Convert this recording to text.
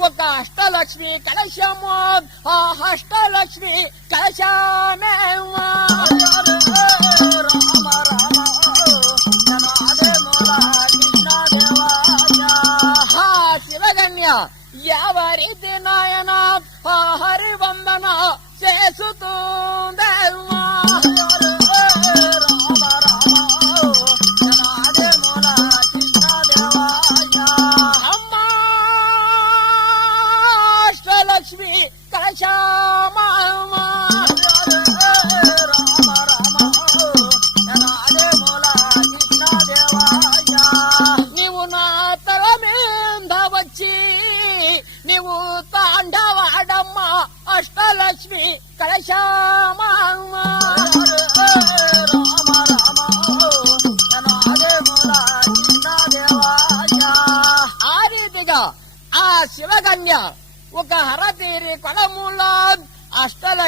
ఒక అష్టలక్ష్మి కలశము ఆ అష్టలక్ష్మి కలశమే శివగన్య ఎవరిది నాయన హరివందన చేసుతుందేవా అమ్మా అష్టలక్ష్మి కలశామా నీవు నా తల మీద వచ్చి నీవు తాండవాడమ్మా అష్టలక్ష్మి కలశామా ఆ రీతిగా ఆ శివకన్య ఒక హరతీరి కొలములో అష్టలక్ష్మి